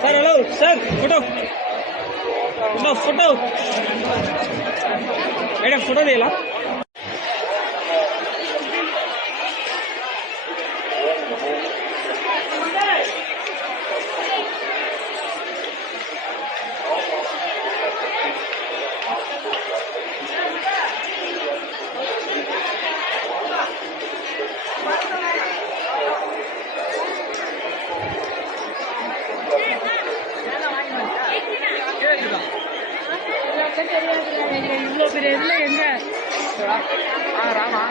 sir hello sir photo photo photo madam photo देला இவ்வளோ பெரிய இதில் எங்க ராமா